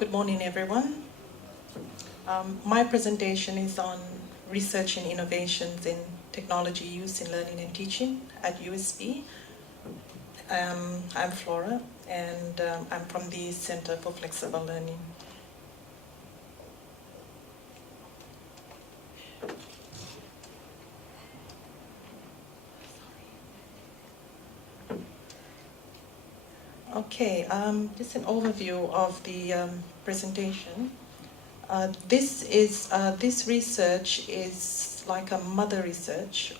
Good morning, everyone. My presentation is on research and innovations in technology use in learning and teaching at USP. I'm Flora, and I'm from the Center for Flexible Learning. Okay, just an overview of the presentation. This research is like a mother research,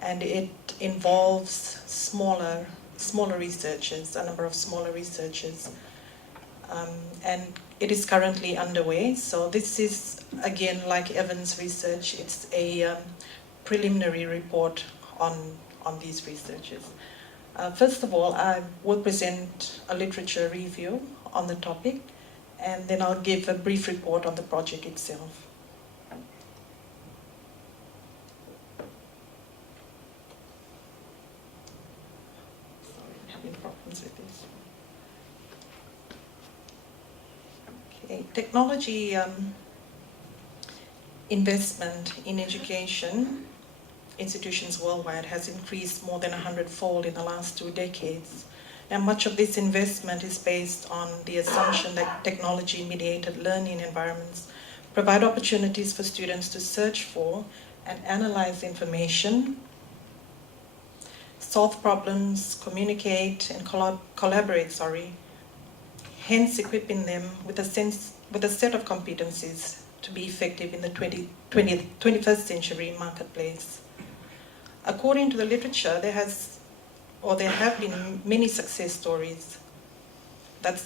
and it involves smaller researchers, a number of smaller researchers, and it is currently underway. So this is, again, like Evan's research, it's a preliminary report on these researchers. First of all, I will present a literature review on the topic, and then I'll give a brief report on the project itself. Sorry, I'm having problems with this. Okay, technology investment in education institutions worldwide has increased more than 100-fold in the last 2 decades. Now, much of this investment is based on the assumption that technology-mediated learning environments provide opportunities for students to search for and analyze information, solve problems, communicate, and collaborate, hence equipping them with a set of competencies to be effective in the 21st century marketplace. According to the literature, there have been many success stories that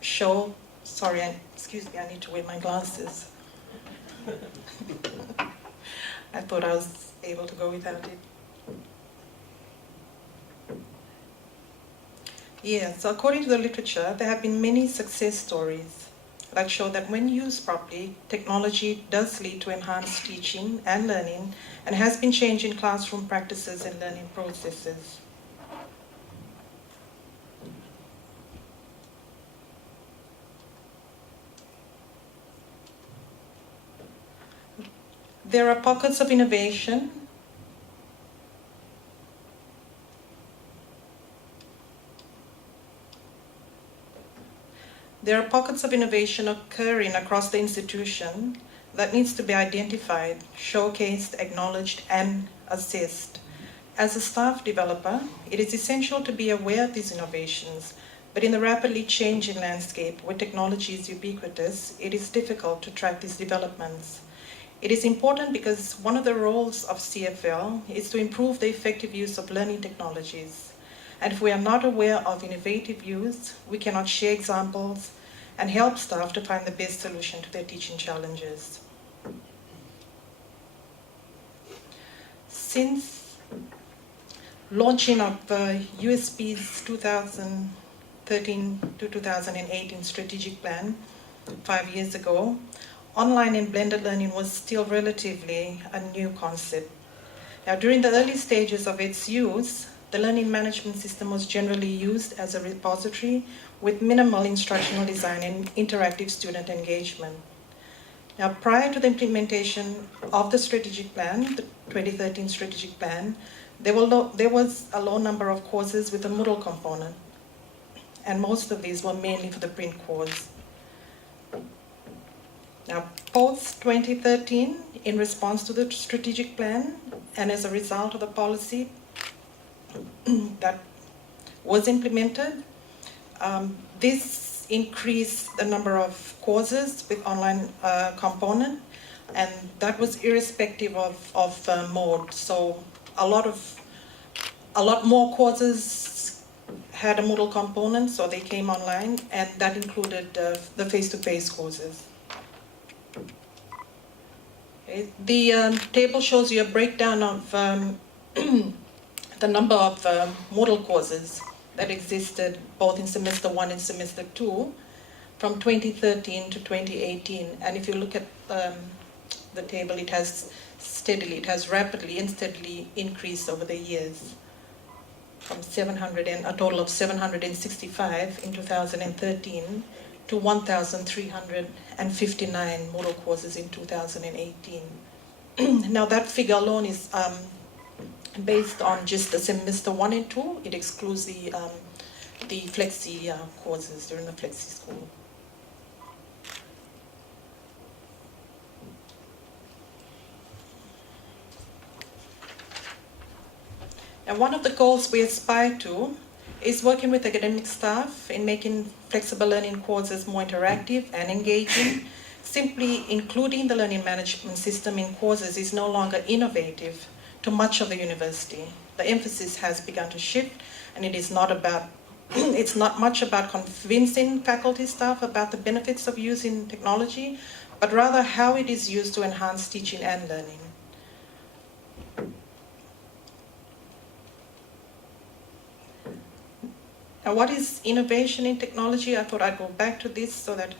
show, excuse me, I need to wear my glasses. I thought I was able to go without it. Yeah, so according to the literature, there have been many success stories that show that when used properly, technology does lead to enhanced teaching and learning and has been changing classroom practices and learning processes. There are pockets of innovation. There are pockets of innovation occurring across the institution that needs to be identified, showcased, acknowledged, and assessed. As a staff developer, it is essential to be aware of these innovations, but in the rapidly changing landscape where technology is ubiquitous, it is difficult to track these developments. It is important because one of the roles of CFL is to improve the effective use of learning technologies. And if we are not aware of innovative use, we cannot share examples and help staff to find the best solution to their teaching challenges. Since launching of USP's 2013 to 2018 strategic plan 5 years ago, online and blended learning was still relatively a new concept. Now, during the early stages of its use, the learning management system was generally used as a repository with minimal instructional design and interactive student engagement. Now, prior to the implementation of the strategic plan, the 2013 strategic plan, there was a low number of courses with a Moodle component, and most of these were mainly for the print course. Now, post 2013, in response to the strategic plan, and as a result of the policy that was implemented, this increased the number of courses with online component, and that was irrespective of mode. So a lot more courses had a Moodle component, so they came online, and that included the face-to-face courses. Okay. The table shows you a breakdown of the number of Moodle courses that existed both in semester 1 and semester 2 from 2013 to 2018. And if you look at the table, it has rapidly and steadily increased over the years, from a total of 765 in 2013 to 1,359 model courses in 2018. Now that figure alone is based on just the semester 1 and 2. It excludes the flexi courses during the flexi school. And one of the goals we aspire to is working with academic staff in making flexible learning courses more interactive and engaging. Simply including the learning management system in courses is no longer innovative to much of the university. The emphasis has begun to shift, and it is not about it's not much about convincing faculty staff about the benefits of using technology, but rather how it is used to enhance teaching and learning. Now, what is innovation in technology? I thought I'd go back to this so that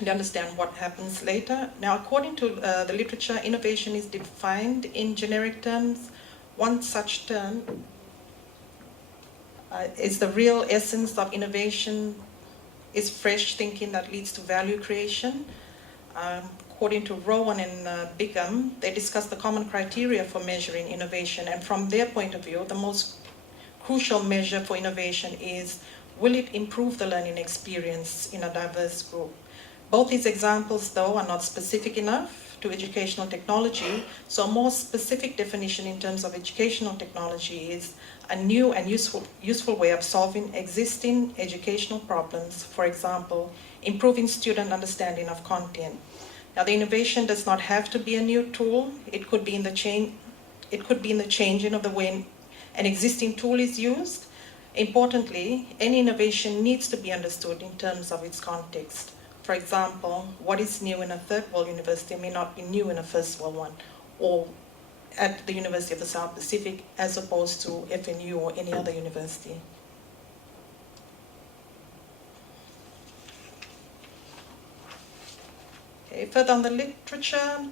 you understand what happens later. Now, according to the literature, innovation is defined in generic terms. One such term is the real essence of innovation is fresh thinking that leads to value creation. According to Rowan and Bigham, they discuss the common criteria for measuring innovation, and from their point of view, the most crucial measure for innovation is, will it improve the learning experience in a diverse group? Both these examples, though, are not specific enough to educational technology, so a more specific definition in terms of educational technology is a new and useful way of solving existing educational problems, for example, improving student understanding of content. Now, the innovation does not have to be a new tool. It could be in the changing of the way an existing tool is used. Importantly, any innovation needs to be understood in terms of its context. For example, what is new in a third world university may not be new in a first world one, or at the University of the South Pacific as opposed to FNU or any other university. Okay, further on the literature,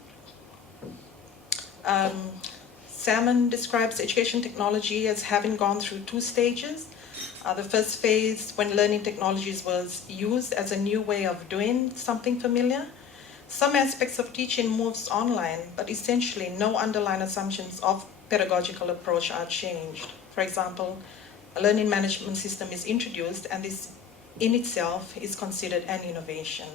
Salmon describes education technology as having gone through two stages. The first phase, when learning technologies was used as a new way of doing something familiar. Some aspects of teaching moves online, but essentially no underlying assumptions of pedagogical approach are changed. For example, a learning management system is introduced, and this in itself is considered an innovation.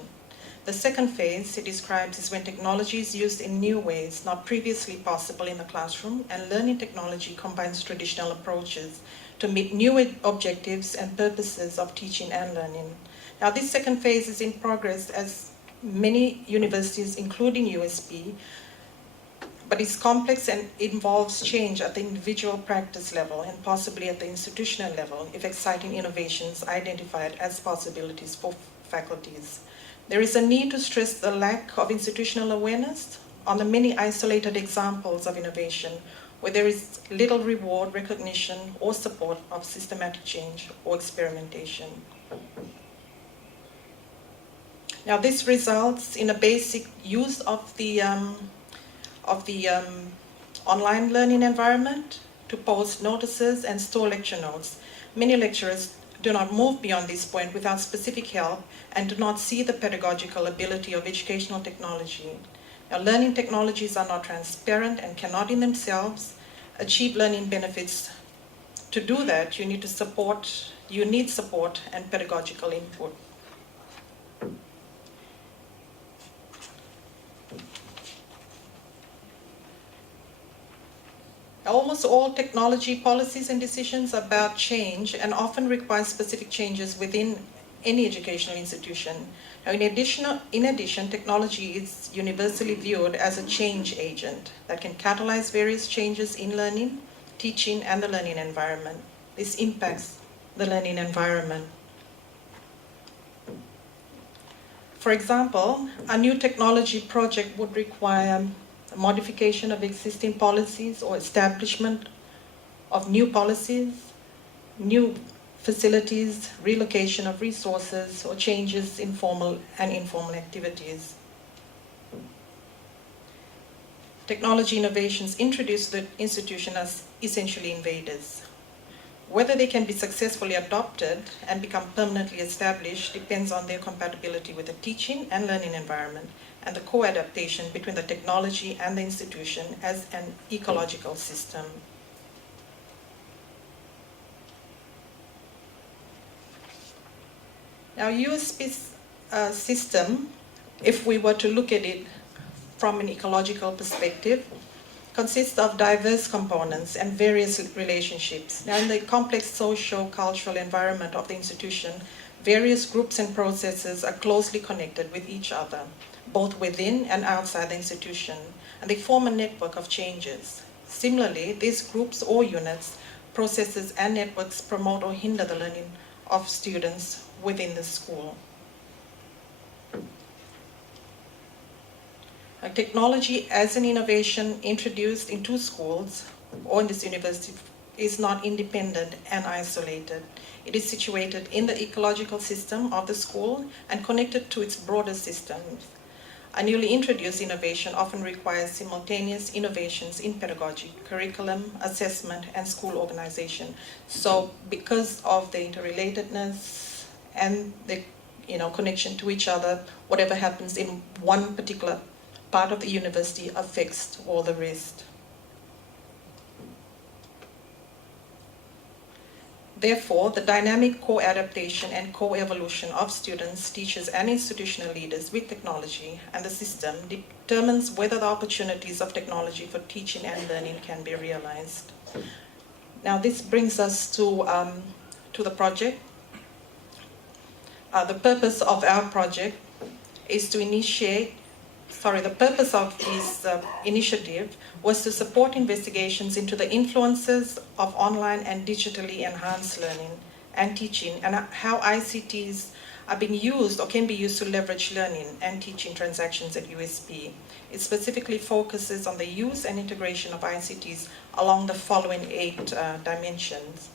The second phase it describes is when technology is used in new ways not previously possible in the classroom, and learning technology combines traditional approaches to meet new objectives and purposes of teaching and learning. Now, this second phase is in progress as many universities, including USP, but it's complex and involves change at the individual practice level and possibly at the institutional level if exciting innovations are identified as possibilities for faculties. There is a need to stress the lack of institutional awareness on the many isolated examples of innovation where there is little reward, recognition, or support of systematic change or experimentation. Now, this results in a basic use of the online learning environment to post notices and store lecture notes. Many lecturers do not move beyond this point without specific help and do not see the pedagogical ability of educational technology. Now, learning technologies are not transparent and cannot in themselves achieve learning benefits. To do that, you need support and pedagogical input. Almost all technology policies and decisions are about change and often require specific changes within any educational institution. Now, in addition, technology is universally viewed as a change agent that can catalyze various changes in learning, teaching, and the learning environment. This impacts the learning environment. For example, a new technology project would require a modification of existing policies or establishment of new policies, new facilities, relocation of resources, or changes in formal and informal activities. Technology innovations introduce the institution as essentially invaders. Whether they can be successfully adopted and become permanently established depends on their compatibility with the teaching and learning environment and the co-adaptation between the technology and the institution as an ecological system. Now, USP system, if we were to look at it from an ecological perspective, consists of diverse components and various relationships. Now, in the complex socio-cultural environment of the institution, various groups and processes are closely connected with each other, both within and outside the institution, and they form a network of changes. Similarly, these groups or units, processes, and networks promote or hinder the learning of students within the school. Technology as an innovation introduced into schools or in this university is not independent and isolated. It is situated in the ecological system of the school and connected to its broader systems. A newly introduced innovation often requires simultaneous innovations in pedagogy, curriculum, assessment, and school organization. So because of the interrelatedness and the connection to each other, whatever happens in one particular part of the university affects all the rest. Therefore, the dynamic co-adaptation and co-evolution of students, teachers, and institutional leaders with technology and the system determines whether the opportunities of technology for teaching and learning can be realized. Now, this brings us to the project. The purpose of our project is to the purpose of this initiative was to support investigations into the influences of online and digitally enhanced learning and teaching and how ICTs are being used or can be used to leverage learning and teaching transactions at USP. It specifically focuses on the use and integration of ICTs along the following 8 dimensions.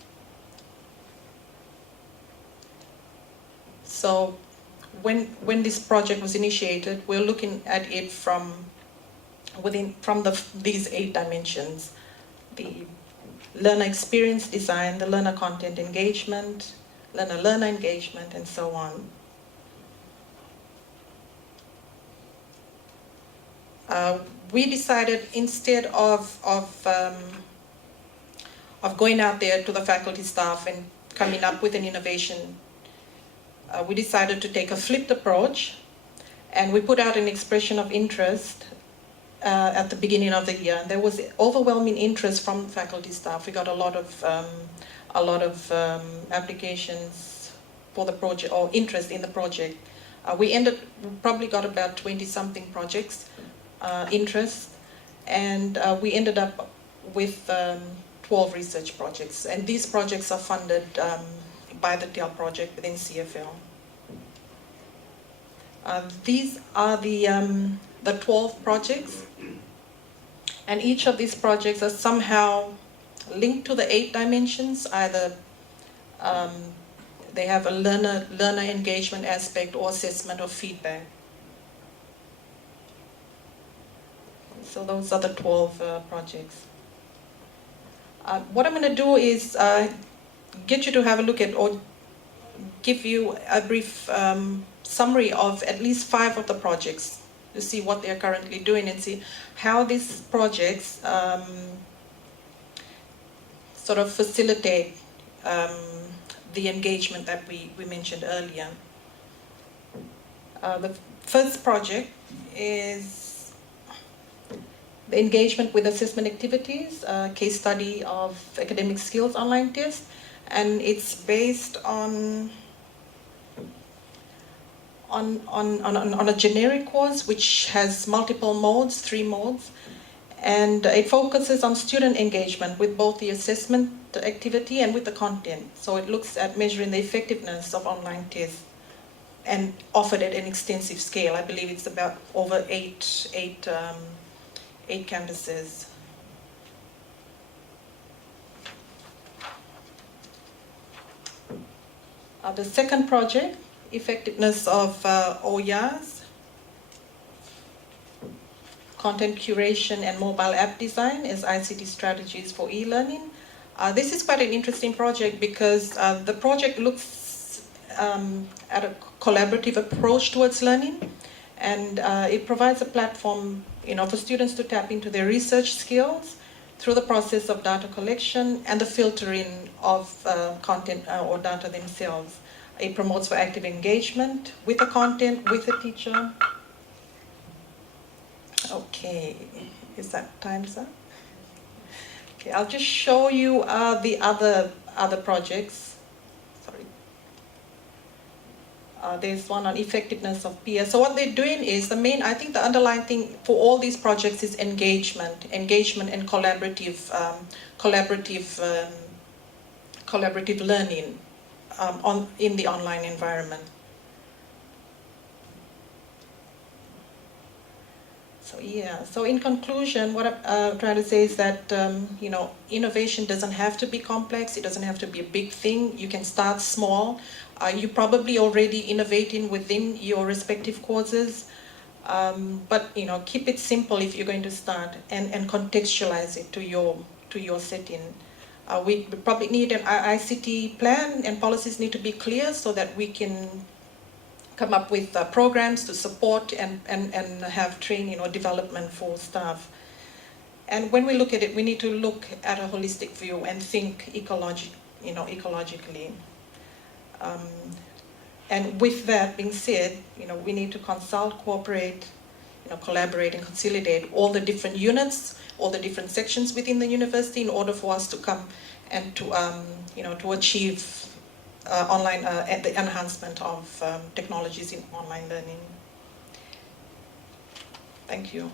So, when this project was initiated, we're looking at it from these 8 dimensions: the learner experience design, the learner content engagement, learner-learner engagement, and so on. We decided instead of going out there to the faculty staff and coming up with an innovation, we decided to take a flipped approach, and we put out an expression of interest at the beginning of the year. There was overwhelming interest from faculty staff. We got a lot of applications for the project or interest in the project. We probably got about 20-something projects interest, and we ended up with 12 research projects, and these projects are funded by the TEL project within CFL. These are the 12 projects, and each of these projects are somehow linked to the 8 dimensions. Either they have a learner engagement aspect or assessment or feedback. So those are the 12 projects. What I'm going to do is get you to have a look at, or give you a brief summary of at least 5 of the projects to see what they're currently doing and see how these projects sort of facilitate the engagement that we mentioned earlier. The first project is the engagement with assessment activities, a case study of academic skills online test, and it's based on a generic course which has multiple modes, 3 modes, and it focuses on student engagement with both the assessment activity and with the content. So it looks at measuring the effectiveness of online tests and offered at an extensive scale. I believe it's about over 8 campuses. The second project, effectiveness of OERs, content curation and mobile app design as ICT strategies for e-learning. This is quite an interesting project because the project looks at a collaborative approach towards learning, and it provides a platform, for students to tap into their research skills through the process of data collection and the filtering of content or data themselves. It promotes for active engagement with the content, with the teacher. Okay, is that time's up? Okay, I'll just show you the other projects. Sorry. There's one on effectiveness of peers. So what they're doing is I think the underlying thing for all these projects is engagement and collaborative learning in the online environment. So yeah, so in conclusion, what I'm trying to say is that, innovation doesn't have to be complex, it doesn't have to be a big thing, you can start small. You're probably already innovating within your respective causes, but keep it simple if you're going to start, and contextualize it to your setting. We probably need an ICT plan, and policies need to be clear so that we can come up with programs to support and have training or development for staff. And when we look at it, we need to look at a holistic view and think ecologically. And with that being said, we need to consult, cooperate, collaborate and consolidate all the different units, all the different sections within the university in order for us to come and to achieve the enhancement of technologies in online learning. Thank you.